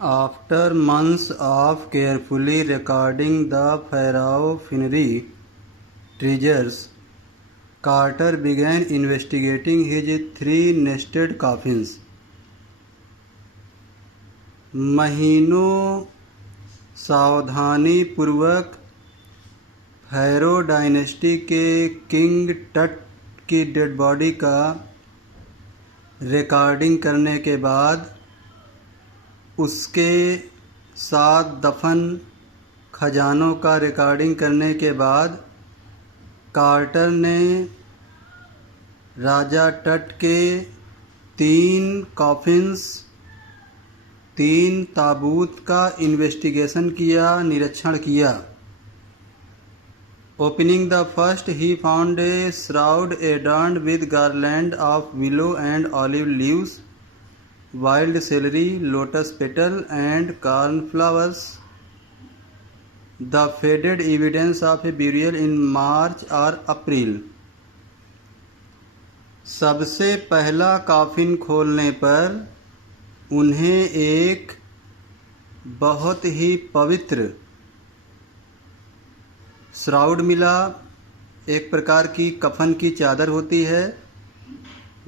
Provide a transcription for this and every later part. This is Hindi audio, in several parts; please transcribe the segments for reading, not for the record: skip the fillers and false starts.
After months of carefully recording the Pharaoh Finnery treasures, Carter began investigating his three nested coffins. महीनों सावधानी पूर्वक फैरो डायनेस्टी के किंग टट की डेड बॉडी का रिकॉर्डिंग करने के बाद उसके साथ दफन खजानों का रिकॉर्डिंग करने के बाद कार्टर ने राजा टट के 3 कॉफिन्स 3 ताबूत का इन्वेस्टिगेशन किया, निरीक्षण किया। Opening the first, he found a shroud adorned with garland of willow and olive leaves, wild celery, lotus petal, and cornflowers. The faded evidence of a burial in March or April. सबसे पहला कॉफिन खोलने पर उन्हें एक बहुत ही पवित्र श्राउड मिला। एक प्रकार की कफन की चादर होती है,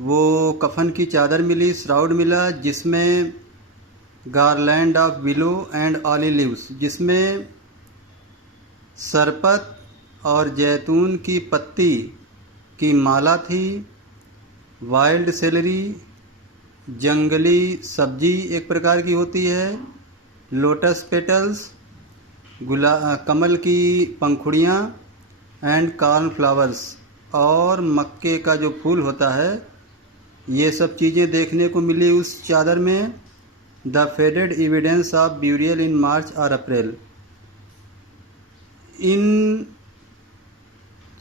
वो कफन की चादर मिली, श्राउड मिला, जिसमें garland of willow and olive leaves, जिसमें सरपत और जैतून की पत्ती की माला थी। वाइल्ड सेलरी, जंगली सब्जी एक प्रकार की होती है। लोटस पेटल्स, कमल की पंखुड़ियाँ, एंड कॉर्न फ्लावर्स, और मक्के का जो फूल होता है, ये सब चीज़ें देखने को मिली उस चादर में। The faded evidence of burial in March और अप्रैल। इन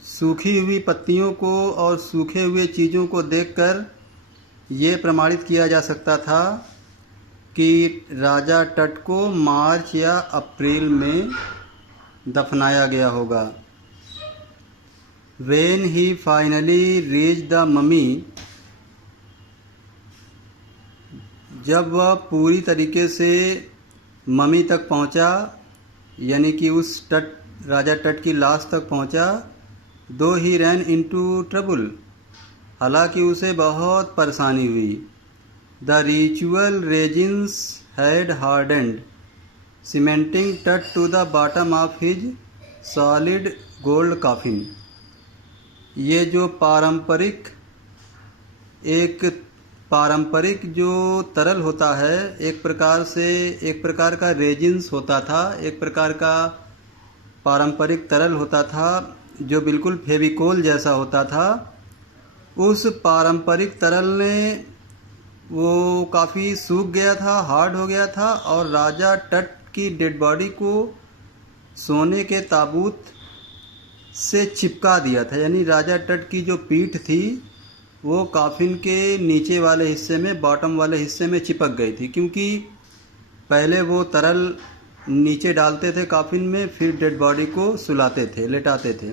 सूखी हुई पत्तियों को और सूखे हुए चीज़ों को देखकर ये प्रमाणित किया जा सकता था कि राजा टट को मार्च या अप्रैल में दफनाया गया होगा। When he finally reached the mummy, जब वह पूरी तरीके से ममी तक पहुंचा, यानी कि उस राजा टट की लाश तक पहुंचा, दो ही रैन इनटू ट्रबल, हालांकि उसे बहुत परेशानी हुई। The ritual resins had hardened, cementing Tut to the bottom of his solid gold coffin. ये जो पारंपरिक जो तरल होता है, एक प्रकार का रेजिन्स होता था, एक प्रकार का पारंपरिक तरल होता था जो बिल्कुल फेविकोल जैसा होता था। उस पारंपरिक तरल ने वो काफ़ी सूख गया था, हार्ड हो गया था, और राजा टट की डेड बॉडी को सोने के ताबूत से चिपका दिया था। यानी राजा टट की जो पीठ थी वो कॉफिन के नीचे वाले हिस्से में, बॉटम वाले हिस्से में चिपक गई थी, क्योंकि पहले वो तरल नीचे डालते थे कॉफिन में, फिर डेड बॉडी को सुलाते थे, लेटाते थे।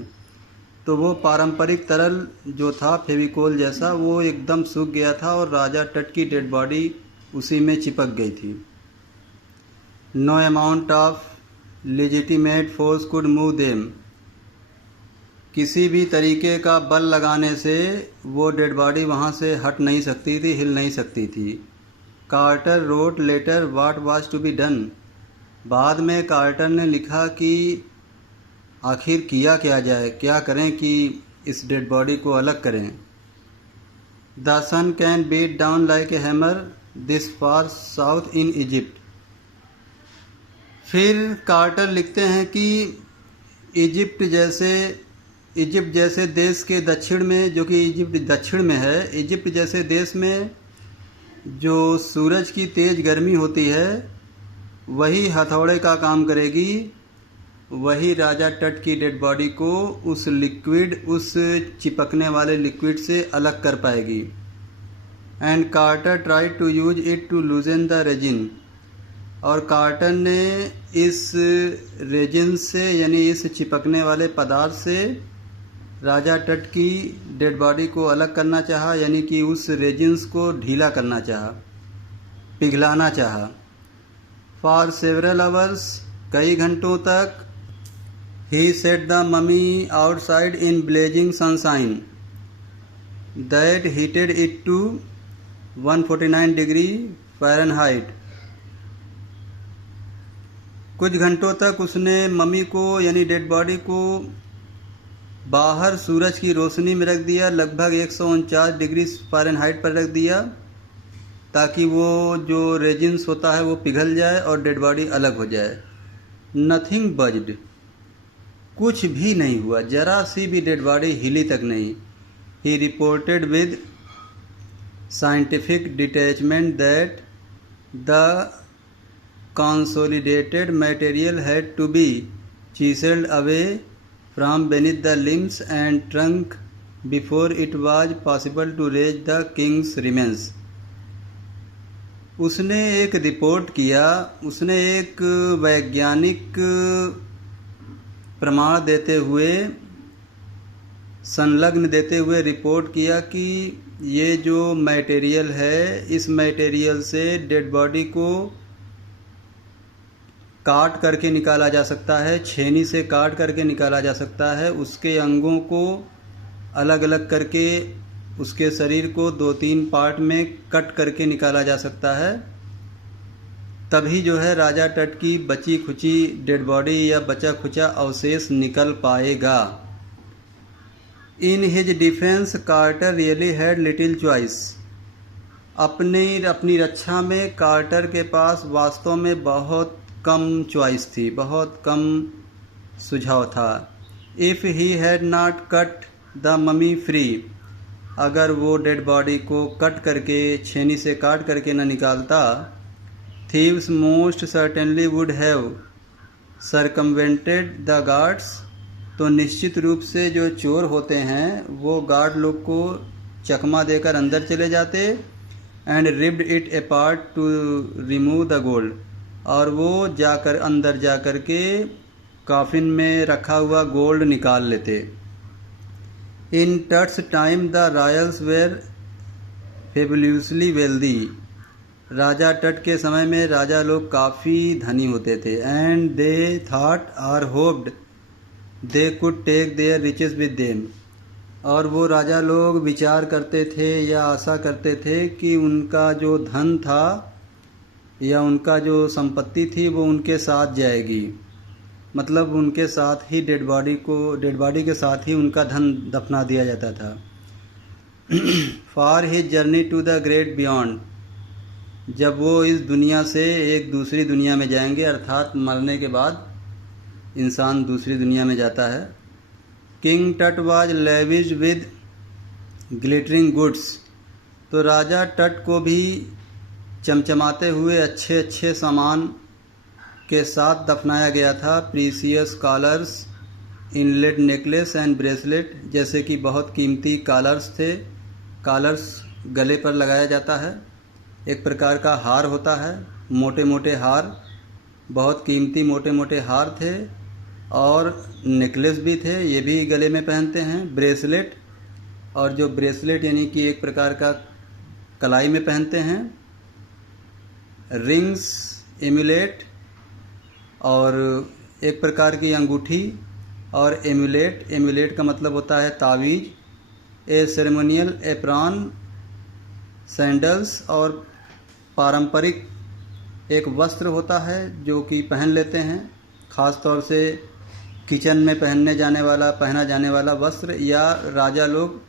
तो वो पारंपरिक तरल जो था फेविकोल जैसा, वो एकदम सूख गया था और राजा टट की डेड बॉडी उसी में चिपक गई थी। No amount of legitimate force could move them. किसी भी तरीके का बल लगाने से वो डेड बॉडी वहाँ से हट नहीं सकती थी, हिल नहीं सकती थी। Carter wrote later what was to be done. बाद में कार्टर ने लिखा कि आखिर किया क्या जाए, क्या करें कि इस डेड बॉडी को अलग करें। The sun can beat down like a hammer this far south in Egypt. फिर कार्टर लिखते हैं कि इजिप्ट जैसे देश के दक्षिण में, जो कि इजिप्ट दक्षिण में है, इजिप्ट जैसे देश में जो सूरज की तेज़ गर्मी होती है वही हथौड़े का काम करेगी, वही राजा टट की डेड बॉडी को उस चिपकने वाले लिक्विड से अलग कर पाएगी। And Carter try to use it to loosen the resin. और कार्टर ने इस रेजिन से, यानी इस चिपकने वाले पदार्थ से राजा टट की डेड बॉडी को अलग करना चाहा, यानी कि उस रेजिन्स को ढीला करना चाहा, पिघलाना चाहा। फॉर सेवरल आवर्स, कई घंटों तक। He set the mummy outside in blazing sunshine that heated it to 149 degree Fahrenheit. कुछ घंटों तक उसने मम्मी को यानी डेड बॉडी को बाहर सूरज की रोशनी में रख दिया, लगभग 149 डिग्री फ़ारेनहाइट पर रख दिया, ताकि वो जो रेजिन्स होता है वो पिघल जाए और डेड बॉडी अलग हो जाए। नथिंग बज्ड, कुछ भी नहीं हुआ, जरा सी भी डेड बॉडी हिली तक नहीं। He reported with scientific detachment that the consolidated material had to be chiseled away from beneath the limbs and trunk before it was possible to raise the king's remains. उसने एक रिपोर्ट किया, उसने एक वैज्ञानिक प्रमाण देते हुए, संलग्न देते हुए रिपोर्ट किया कि ये जो मटेरियल है, इस मटेरियल से डेड बॉडी को काट करके निकाला जा सकता है, छेनी से काट करके निकाला जा सकता है, उसके अंगों को अलग अलग करके उसके शरीर को 2-3 पार्ट में कट करके निकाला जा सकता है। तभी जो है राजा टट की बची खुची डेड बॉडी या बचा खुचा अवशेष निकल पाएगा। In his defence Carter really had little choice. अपनी रक्षा में कार्टर के पास वास्तव में बहुत कम चॉइस थी, बहुत कम सुझाव था। If he had not cut the mummy free, अगर वो डेड बॉडी को कट करके छेनी से काट करके न निकालता, thieves most certainly would have circumvented the guards, तो निश्चित रूप से जो चोर होते हैं वो गार्ड लोग को चकमा देकर अंदर चले जाते and ripped it apart to remove the gold, और वो जाकर अंदर जाकर के कॉफिन में रखा हुआ गोल्ड निकाल लेते। In Tut's time the royals were fabulously wealthy, राजा टट के समय में राजा लोग काफ़ी धनी होते थे। एंड दे थॉट और hoped they could take their riches with them, और वो राजा लोग विचार करते थे या आशा करते थे कि उनका जो धन था या उनका जो संपत्ति थी वो उनके साथ जाएगी, मतलब उनके साथ ही डेड बॉडी के साथ ही उनका धन दफना दिया जाता था। For his journey to the great beyond, जब वो इस दुनिया से एक दूसरी दुनिया में जाएंगे, अर्थात मरने के बाद इंसान दूसरी दुनिया में जाता है। किंग टट was lavish with glittering goods, तो राजा टट को भी चमचमाते हुए अच्छे अच्छे सामान के साथ दफनाया गया था। Precious collars, inlaid necklace and bracelet, जैसे कि बहुत कीमती कॉलर्स थे। कॉलर्स गले पर लगाया जाता है, एक प्रकार का हार होता है, मोटे मोटे हार, बहुत कीमती मोटे मोटे हार थे, और नेकलेस भी थे, ये भी गले में पहनते हैं। ब्रेसलेट, और जो ब्रेसलेट यानी कि एक प्रकार का कलाई में पहनते हैं। रिंग्स, एम्यूलेट, और एक प्रकार की अंगूठी, और एम्यूलेट का मतलब होता है तावीज़। ए सेरेमोनियल एप्रॉन, सैंडल्स, और पारंपरिक एक वस्त्र होता है जो कि पहन लेते हैं, ख़ास तौर से किचन में पहना जाने वाला वस्त्र, या राजा लोग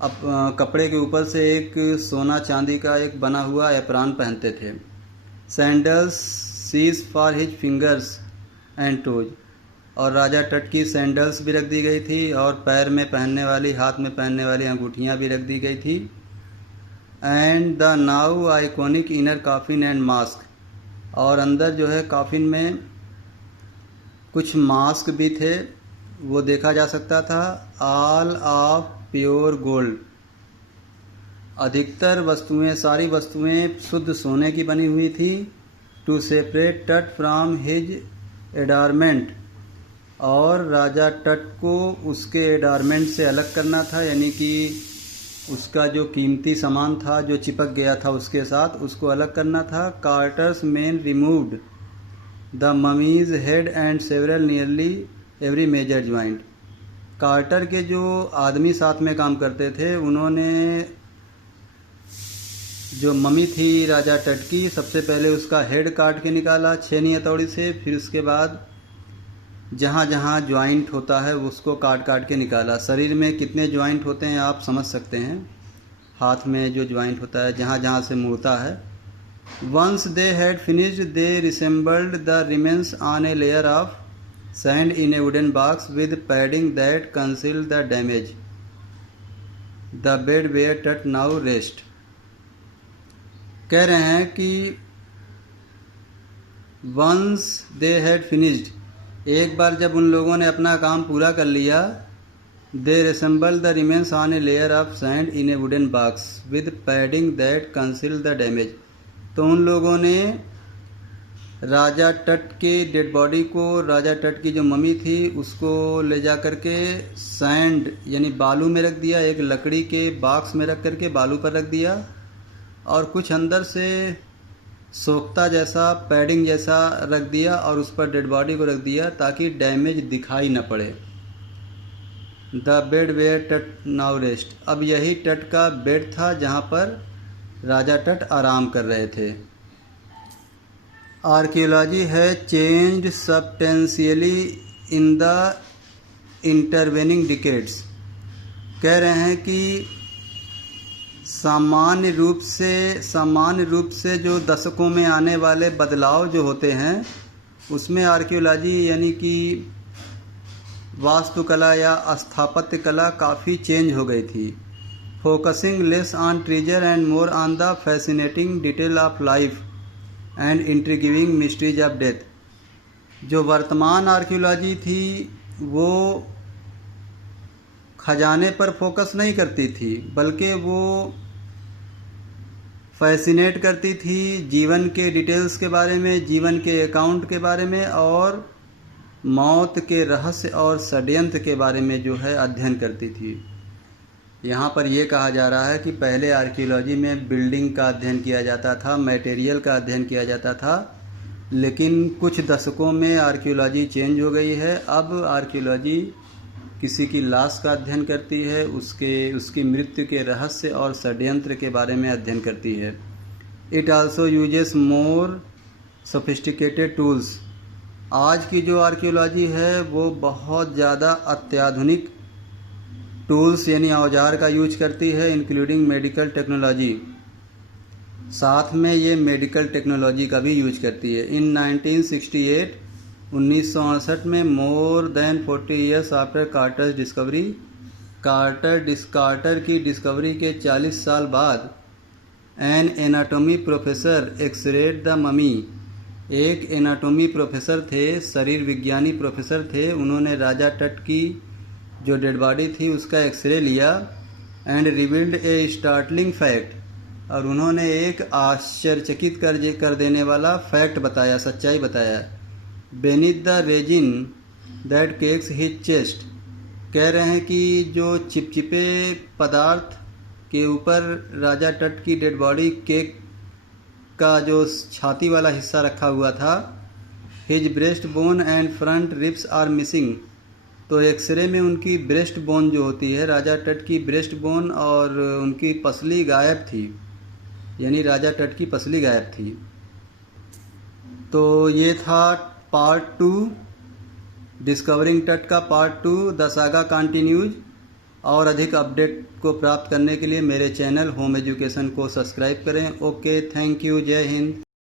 अब कपड़े के ऊपर से एक सोना चांदी का एक बना हुआ एप्रॉन पहनते थे। सैंडल्स, सीज for his fingers and toes, और राजा टट की सैंडल्स भी रख दी गई थी, और पैर में पहनने वाली, हाथ में पहनने वाली अंगूठियाँ भी रख दी गई थी। And the now iconic inner coffin and mask, और अंदर जो है कॉफिन में कुछ मास्क भी थे, वो देखा जा सकता था। ऑल ऑफ प्योर गोल्ड, अधिकतर वस्तुएं, सारी वस्तुएं शुद्ध सोने की बनी हुई थी। टू सेपरेट टट फ्रॉम हिज एडारमेंट, और राजा टट को उसके एडारमेंट से अलग करना था, यानी कि उसका जो कीमती सामान था जो चिपक गया था उसके साथ, उसको अलग करना था। Carter's man removed the mummy's head and several nearly every major joint. Carter के जो आदमी साथ में काम करते थे, उन्होंने जो मम्मी थी राजा टट की, सबसे पहले उसका हेड काट के निकाला छेनी हथौड़ी से। फिर उसके बाद जहाँ जहाँ ज्वाइंट होता है उसको काट काट के निकाला। शरीर में कितने ज्वाइंट होते हैं आप समझ सकते हैं। हाथ में जो ज्वाइंट होता है, जहाँ जहाँ से मुड़ता है। Once they had finished they resembled the remains on a layer of sand in a wooden box with padding that conceal the damage the bed where Tut now rest. कह रहे हैं कि वंस दे हैड फिनिश्ड, एक बार जब उन लोगों ने अपना काम पूरा कर लिया, they resemble the remains on a layer of sand in a wooden box with padding that conceal the damage. तो उन लोगों ने राजा टट के डेड बॉडी को, राजा टट की जो मम्मी थी उसको ले जा करके सैंड यानी बालू में रख दिया, एक लकड़ी के बॉक्स में रख करके बालू पर रख दिया, और कुछ अंदर से सोख्ता जैसा पैडिंग जैसा रख दिया और उस पर डेड बॉडी को रख दिया ताकि डैमेज दिखाई न पड़े। The bed where Tut now rest, अब यही टट का बेड था जहाँ पर राजा टट आराम कर रहे थे। आर्कियोलॉजी है changed substantially in the intervening decades. कह रहे हैं कि सामान्य रूप से जो दशकों में आने वाले बदलाव जो होते हैं, उसमें आर्कियोलॉजी यानी कि वास्तुकला या स्थापत्य कला काफ़ी चेंज हो गई थी। Focusing less on treasure and more on the fascinating detail of life and intriguing mysteries of death. जो वर्तमान आर्कियोलॉजी थी वो खजाने पर फोकस नहीं करती थी, बल्कि वो फैसिनेट करती थी जीवन के डिटेल्स के बारे में, जीवन के अकाउंट के बारे में, और मौत के रहस्य और षड्यंत्र के बारे में जो है अध्ययन करती थी। यहाँ पर यह कहा जा रहा है कि पहले आर्कियोलॉजी में बिल्डिंग का अध्ययन किया जाता था, मटेरियल का अध्ययन किया जाता था, लेकिन कुछ दशकों में आर्कियोलॉजी चेंज हो गई है। अब आर्कियोलॉजी किसी की लाश का अध्ययन करती है, उसकी मृत्यु के रहस्य और षड्यंत्र के बारे में अध्ययन करती है। It also uses more sophisticated tools. आज की जो आर्कियोलॉजी है वो बहुत ज़्यादा अत्याधुनिक टूल्स यानी औजार का यूज करती है, इंक्लूडिंग मेडिकल टेक्नोलॉजी। साथ में ये मेडिकल टेक्नोलॉजी का भी यूज करती है। इन 1968 में more than 40 years after Carter's discovery, Carter की डिस्कवरी के 40 साल बाद an anatomy professor x-rayed the mummy. एक एनाटॉमी प्रोफेसर थे, शरीर विज्ञानी प्रोफेसर थे, उन्होंने राजा टट की जो डेड बॉडी थी उसका एक्सरे लिया and revealed A startling fact, और उन्होंने एक आश्चर्यचकित कर देने वाला फैक्ट बताया, सच्चाई बताया। Beneath the resin that cakes his chest. कह रहे हैं कि जो चिपचिपे पदार्थ के ऊपर राजा टट की डेड बॉडी केक का जो छाती वाला हिस्सा रखा हुआ था, his breast bone and front ribs are missing. तो एक्सरे में उनकी ब्रेस्ट बोन जो होती है, राजा टट की ब्रेस्ट बोन और उनकी पसली गायब थी, यानी राजा टट की पसली गायब थी। तो ये था पार्ट 2, डिस्कवरिंग टट का पार्ट 2। The saga continues. और अधिक अपडेट को प्राप्त करने के लिए मेरे चैनल होम एजुकेशन को सब्सक्राइब करें। ओके, थैंक यू, जय हिंद।